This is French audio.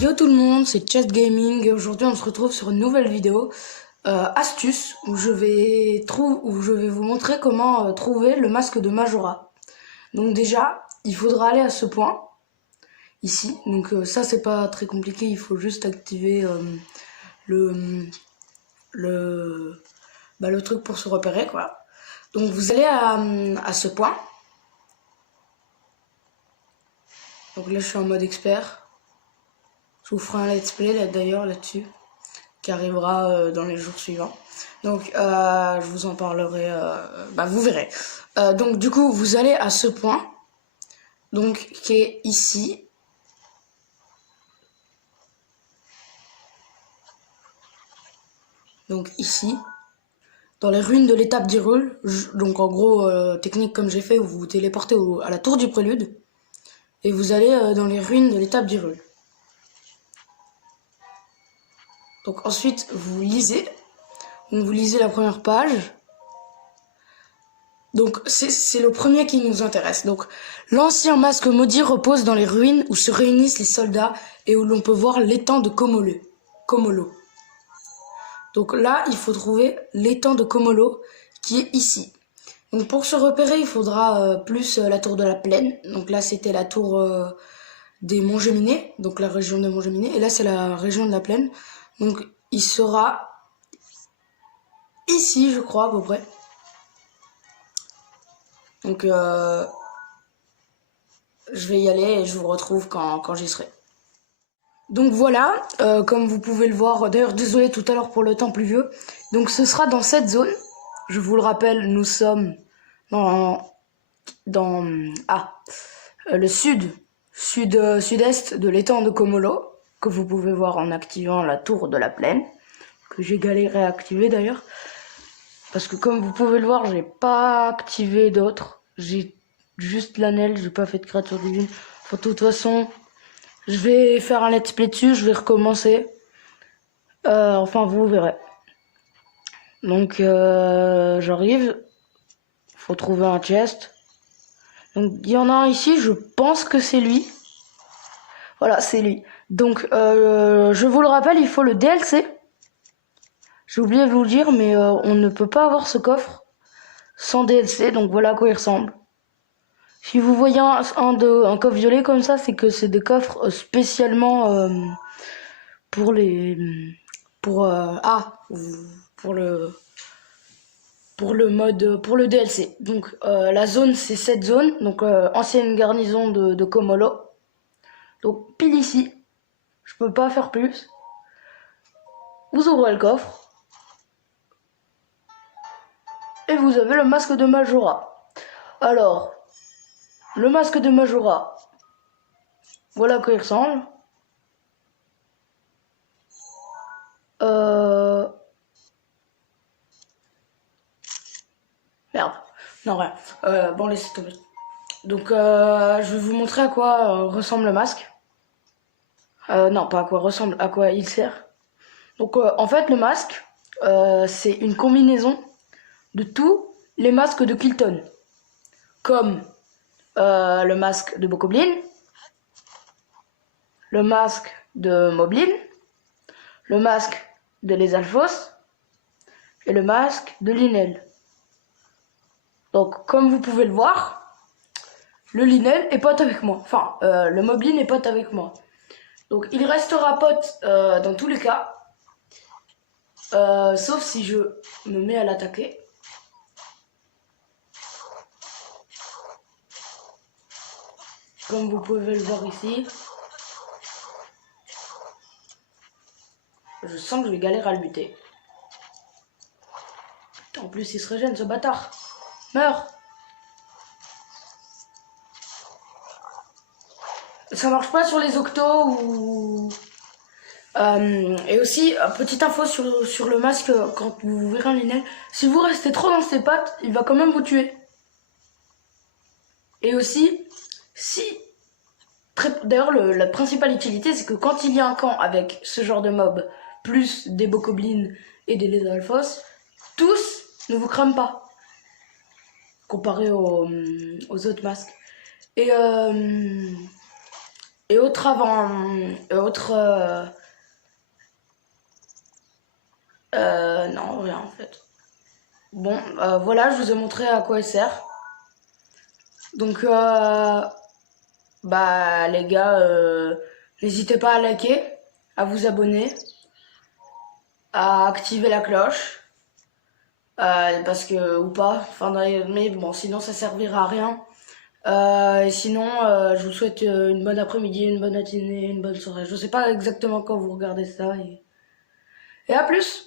Yo tout le monde, c'est Chest Gaming et aujourd'hui on se retrouve sur une nouvelle vidéo astuce où je vais vous montrer comment trouver le masque de Majora. Donc déjà, il faudra aller à ce point ici. Donc ça c'est pas très compliqué, il faut juste activer le truc pour se repérer quoi. Donc vous allez à ce point. Donc là je suis en mode expert. Je vous ferai un let's play d'ailleurs là-dessus, qui arrivera dans les jours suivants. Donc je vous en parlerai, vous verrez. Donc du coup, vous allez à ce point, donc qui est ici. Donc ici, dans les ruines de l'étape d'Hyrule. Donc en gros, technique comme j'ai fait, vous vous téléportez à la tour du prélude, et vous allez dans les ruines de l'étape d'Hyrule. Donc ensuite, vous lisez la première page. Donc c'est le premier qui nous intéresse. Donc l'ancien masque maudit repose dans les ruines où se réunissent les soldats et où l'on peut voir l'étang de Komolo. Donc là, il faut trouver l'étang de Komolo qui est ici. Donc pour se repérer, il faudra plus la tour de la plaine. Donc là, c'était la tour des Monts-Géminés, donc la région des Monts-Géminés. Et là, c'est la région de la plaine. Donc il sera ici, je crois, à peu près. Donc je vais y aller et je vous retrouve quand j'y serai. Donc voilà, comme vous pouvez le voir, d'ailleurs désolé tout à l'heure pour le temps pluvieux. Donc ce sera dans cette zone. Je vous le rappelle, nous sommes dans le sud-est de l'étang de Komolo, que vous pouvez voir en activant la tour de la plaine, que j'ai galéré à activer d'ailleurs. Parce que comme vous pouvez le voir, j'ai pas activé d'autres. J'ai juste l'anel, j'ai pas fait de créature divine. Enfin, de toute façon, je vais faire un let's play dessus, je vais recommencer. Enfin, vous verrez. Donc, j'arrive. Faut trouver un chest. Donc, il y en a un ici, je pense que c'est lui. Voilà, c'est lui. Donc, je vous le rappelle, il faut le DLC. J'ai oublié de vous le dire, mais on ne peut pas avoir ce coffre sans DLC, donc voilà à quoi il ressemble. Si vous voyez un coffre violet comme ça, c'est que c'est des coffres spécialement pour le DLC. Donc la zone c'est cette zone, donc ancienne garnison de Komolo. Donc pile ici, je peux pas faire plus. Vous ouvrez le coffre et vous avez le masque de Majora. Alors, le masque de Majora, voilà à quoi il ressemble. Merde, non rien. Bon, laissez tomber. Donc, je vais vous montrer à quoi ressemble le masque. Non, pas à quoi ressemble, à quoi il sert. Donc, en fait, le masque, c'est une combinaison de tous les masques de Kilton. Comme le masque de Bokoblin, le masque de Moblin, le masque de Les Alphos et le masque de Lynel. Donc, comme vous pouvez le voir, le Lynel est pote avec moi. Enfin, le Moblin est pote avec moi. Donc, il restera pote dans tous les cas. Sauf si je me mets à l'attaquer. Comme vous pouvez le voir ici. Je sens que je vais galérer à le buter. En plus, il se régène, ce bâtard. Meurs. Ça marche pas sur les octos ou... et aussi, petite info sur le masque, quand vous verrez un Lynel, si vous restez trop dans ses pattes, il va quand même vous tuer. Et aussi, d'ailleurs, la principale utilité, c'est que quand il y a un camp avec ce genre de mob, plus des bokoblins et des lézalphos, tous ne vous crament pas. comparé aux autres masques. Et, et autre avant... Autre... non, rien en fait. Bon, voilà, je vous ai montré à quoi il sert. Donc, bah les gars, n'hésitez pas à liker, à vous abonner, à activer la cloche, parce que ou pas, enfin mais bon, sinon ça servira à rien. Et sinon, je vous souhaite une bonne après-midi, une bonne matinée, une bonne soirée. Je sais pas exactement quand vous regardez ça et à plus.